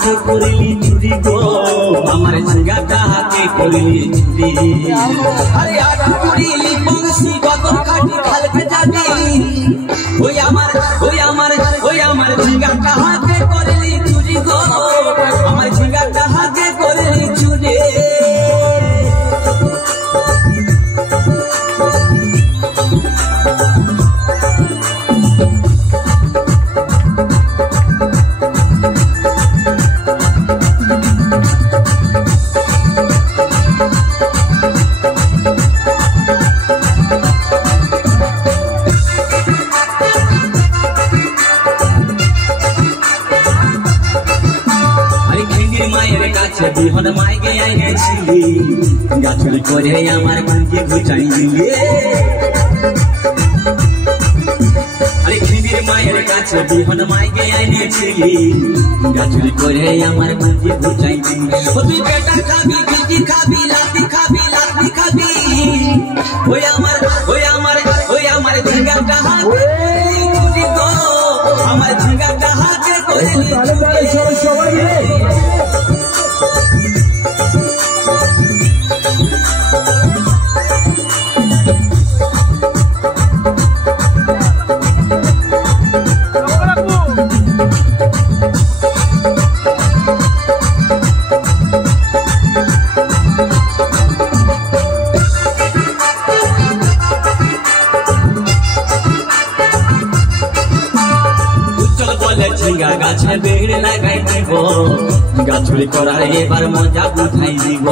হাতে করলি চুরি গো আমার ঝিঙ্গাটা হাতে করলি চুরি আরে আট করিলি বংশী গতর কাটি খালকে যাবি ওই আমার ঝিঙ্গাটা হাতে করলি চুরি গো আমার ঝিঙ্গাটা হাতে করলি চুরি বিহন মাইকে আইনেছিলি গাছুরি করে আমার ভাঙ্গে ঘুচাই দিলে আরে খিদির মায়ের কাছে বিহন মাইকে আইনেছিলি গাছুরি করে আমার ভাঙ্গে ঘুচাই দিলে ও তুই বেটা খাবি বিটি খাবি লাতি খাবি ওই আমার ঝিঙ্গাটা হাতে চুরি গো আমার ঝিঙ্গাটা হাতে করলি চুরি ঝিঙ্গা গাছে বেড় লাগাই দিব গাছুরি করার এবার মজা উঠাই দিব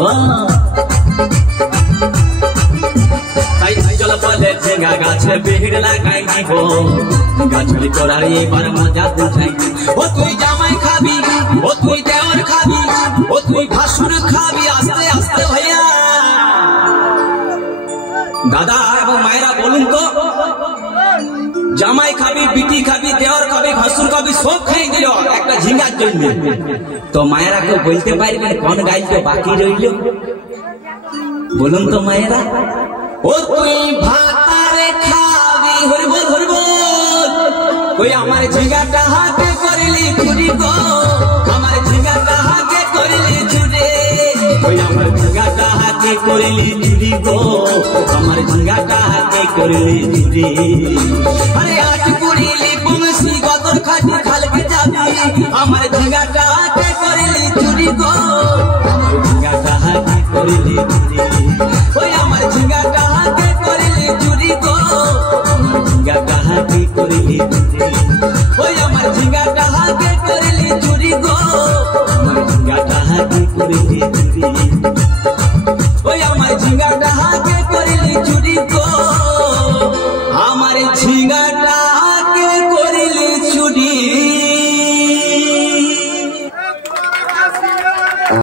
তাই চল বলে ঝিঙ্গা গাছে বেড় লাগাই দিব গাছুরি করার এবার মজা উঠাই দিব ও তুই জামাই খাবি ও তুই দেওয়ার খাবি ও তুই ভাসুর খাবি আস্তে আস্তে ভাইয়া দাদা এবং মায়েরা বলুন তো জামাই খাবি বিটি খাবি দেওয়ার খাবি ভাসুর খাবি সব খাই দিল একটা ঝিঙ্গার জন্য তো মায়েরা কেউ বলতে পারবেন কোন গাইতে বাকি রইল বলুন তো মায়েরা ও তুই ভাতারে খাবি হরিবল ওই আমার ঝিঙ্গাটা হাতে করলি চুরি গো আমার ঝিঙ্গাটা হাতে করলি চুরি ওই আমার ঝিঙ্গাটা হাতে করলি চুরি গো আমার ঝিঙ্গাটা হাতে করলি চুরি আরে আট করিলি বংশী গতর খাটি খালকে যাবি আমার ঝিঙ্গাটা